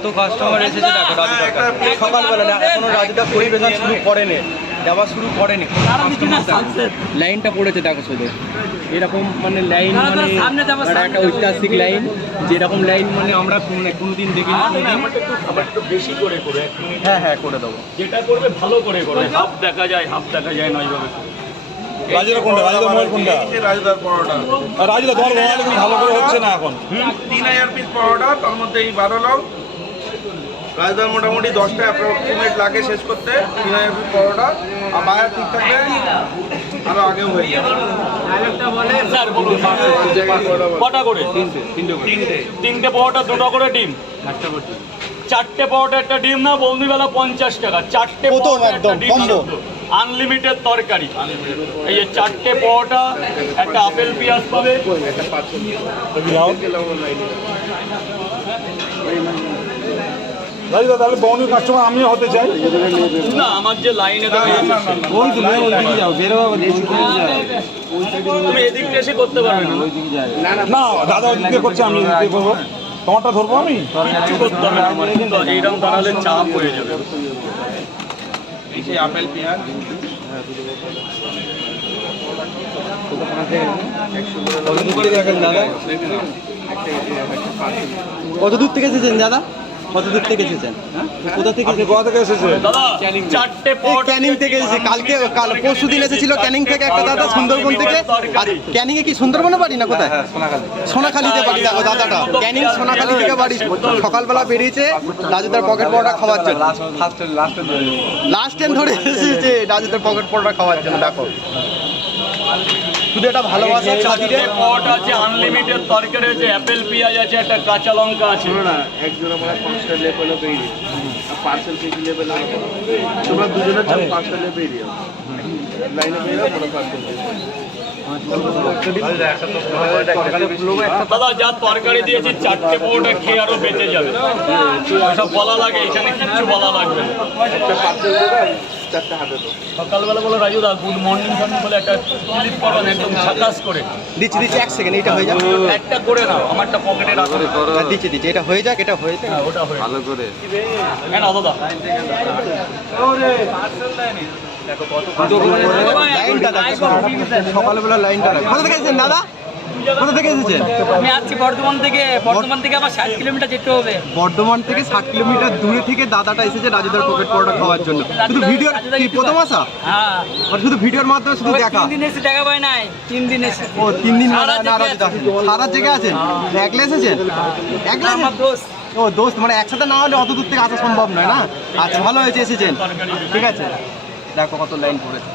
কত কাস্টমার এসেছে দেখো সকালবেলা না এখনো রাজুদা পরিবেশন শুরু করেনি, দেওয়া শুরু করেনি, লাইনটা পড়েছে দেখো শুধু এরকম মানে লাইন মানে একটা ঐতিহাসিক লাইন, যেরকম লাইন মানে আমরা কোনোদিন দেখিনি। একটু বেশি করে করে হ্যাঁ করে দেবো, যেটা করবে ভালো করে করে, হাফ দেখা যায় না এইভাবে। রাজুদা কোনটা? রাজুদা মোবাইল কোনটা? রাজুদার পরোটা। রাজুদা তোমার মোবাইল কিন্তু ভালো করে হচ্ছে না এখন। 3000 পিস পরোটা, তার মধ্যে এই 12 লং। রাজুদার মোটামুটি 10টা অ্যাপ্রক্সিমেট লাগে শেষ করতে 3000 পিস পরোটা। আর বায়ার ঠিক থাকলে আরো আগেও হয়ে যাবে। কটা করে? তিনটে পরোটা, দুটো করে ডিম, চারটে পরোটা একটা ডিম না বন্ধুবেলা 50 টাকা, চারটে পরোটা একটা ডিম, আনলিমিটেড তরকারি। এই যে চারটে পরোটা, একটা আপেল পেঁয়াজ পাবে। রাজুদা তাহলে বউনির কাস্টমার আমিও হতে চাই। না আমার যে লাইনে তুমি এদিকে এসে করতে পারবে না। না দাদা ওইদিকে করছে, আমি এদিকে করবো। তোমারটা ধরবো আমি। কিছু করতে হবে না, এইরকম দাঁড়ালে চাপ হয়ে যাবে। এই যে আপেল পেঁয়াজ কত দূর থেকে এসেছেন দাদা? কত দূর থেকে এসেছেন? কোথা থেকে? কোথা থেকে এসেছে? দাদা চারটে পরোটা ক্যানিং থেকে এসেছে, পরশু দিন এসেছিল ক্যানিং থেকে একটা দাদা, সুন্দরবন থেকে। আর ক্যানিং এ কি সুন্দরবনে বাড়ি না কোথায়? সোনাখালীতে বাড়ি। দেখো দাদাটা ক্যানিং সোনাখালী থেকে বাড়ি, সকালবেলা বেরিয়েছে রাজুদার পকেট পরোটা খাওয়ার জন্য। লাস্ট ট্রেন ধরে এসেছে রাজুদার পকেট পরোটা খাওয়ার জন্য। দেখো শুধু এটা ভালোবাসা চারটে পরোটা আছে, আনলিমিটেড তরকারি আছে, অ্যাপেল পেঁয়াজ আছে, একটা কাঁচা লঙ্কা আছে। এক জোড়া মানে 5টা লেবেলও বেরিয়ে পার্সেল থেকে লেবেল তোমরা দুজনে 5টা লেবে বেরিয়ে লাইনে বেরিয়ে বড় পার্সেল। দাদা যা তরকারি দিয়েছি চারটে পরোটা খেয়ে আরো বেঁচে যাবে। সব বলা লাগে, এখানে কিচ্ছু বলা লাগবে না। সকালবেলা বলে রাজুদা গুড মর্নিং বলে একটা ক্লিপ করবেন একদম সাতাশ করে। দিচ্ছি 1 সেকেন্ড, এটা হয়ে যাক। একটা করে নাও, আমারটা পকেটে রাখো। দিচ্ছি এটা হয়ে যাক, এটা হয়ে যাক। ওটা হয়ে ভালো করে হ্যাঁ দাদা লাইনটা দেখো, সকালবেলা লাইনটা দেখো। কোথা থেকে এসেছেন দাদা? কোথা থেকে এসেছেন? আমি আসছি বর্ধমান থেকে আবার 60 কিলোমিটার যেতে হবে। বর্ধমান থেকে 60 কিলোমিটার দূরে থেকে দাদাটা এসেছে রাজুদার পকেট পরোটা খাওয়ার জন্য। শুধু ভিডিওর কি প্রথম আসা? হ্যাঁ, আর শুধু ভিডিওর মাধ্যমে শুধু দেখা? 3 দিন এসে দেখা পাই নাই, 3 দিন এসে। ও 3 দিন সারা রাজুদা সারা জায়গায় আছেন? একলা এসেছেন? একলা আমার দোস্ত। ও দোস্ত, মানে একসাথে না হলে অত দূর থেকে আসা সম্ভব নয় না। আচ্ছা ভালো হয়েছে এসেছেন, ঠিক আছে। দেখো কত লাইন পড়েছে।